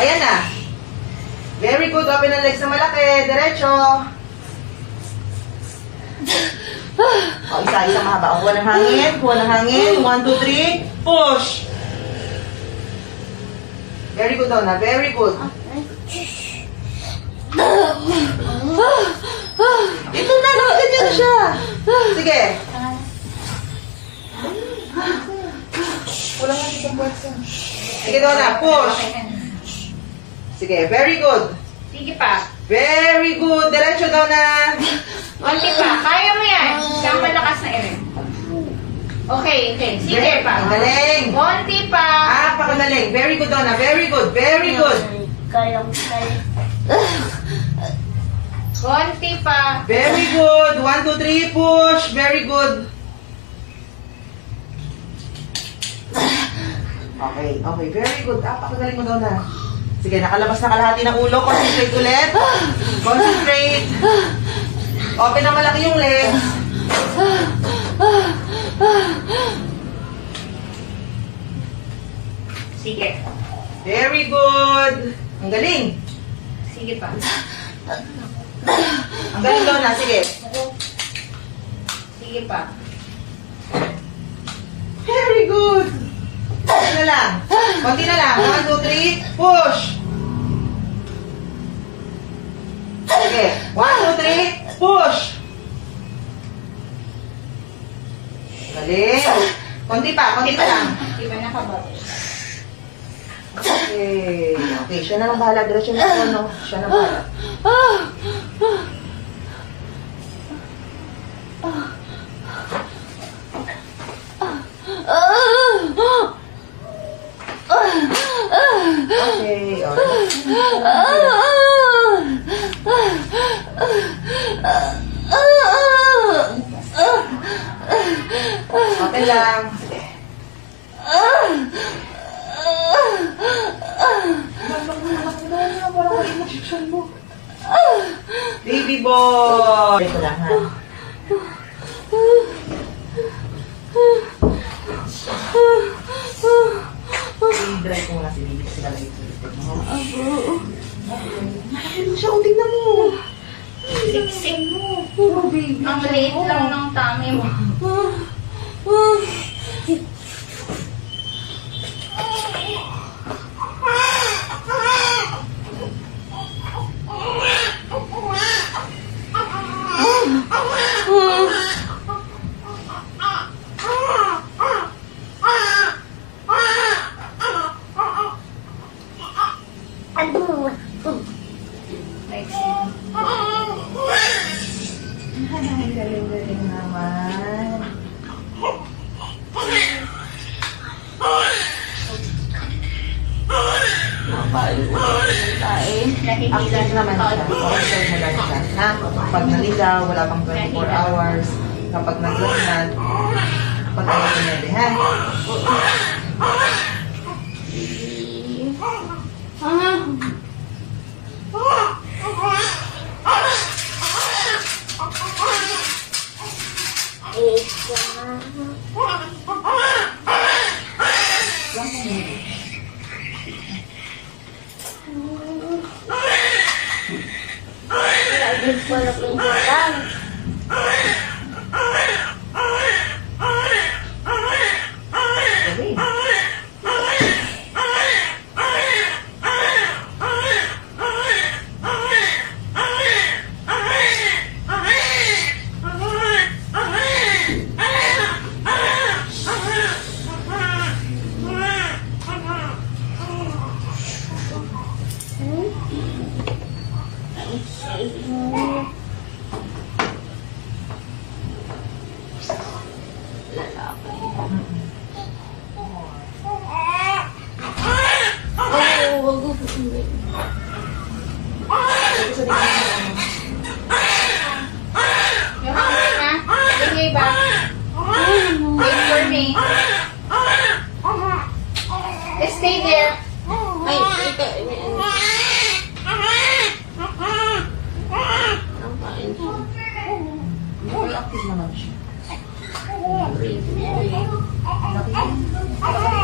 Ayan na. Very good. Open ang legs na malaki. Diretso. O, isa mahaba. O, kuha ng hangin. Kuha ng hangin. 1, 2, 3. Push. Very good, Donna. Very good. Ito na, ganyan na siya. Sige. Kulang na sa puwersa. Sige, Donna. Push. Sige, very good. Sige pa. Very good. Diretso, Donna. Konti pa. Kaya mo yan. Siyang malakas na ere. Okay. Sige pa. Galing. Konti pa. Pakagaling. Very good, Donna. Very good. Very good. Kaya. Konti pa. Very good. 1, 2, 3. Push. Very good. Okay. Very good. Pakagaling mo, Donna. Sige, nakalabas na kalahati ng ulo. Concentrate ulit. Concentrate. Open na malaki yung legs. Sige. Very good. Ang galing. Sige pa. Ang galing, Donna. Sige. Sige pa. Very good. Konti na lang. Konti na lang. 1, 2, 3. Push. Sige. 1, 2, 3. Push. Galing. Konti pa lang. Di ba nakababa? Okay, siya na lang bahala. Diretso na ako, no? Siya na bahala. Okay, okay lang. Sige. Baby boy! Ito lang, ha? I-dry ko muna si baby kasi lalagay ko dito. Nakakilong siya. O, tingnan mo. Siksik mo. Oh, baby. Ang liit lang ng tummy mo. Galing-galing naman. Active naman siya. Observe mo lang siya. Ha? Pag naligaw, wala pang 24 hours. Kapag naglagnat, pag ayaw ko nebe, ha? Galing. Yung hangin na. Sige ba? Wait for me. Stay there. Ay, ito. Very active naman siya. Ay,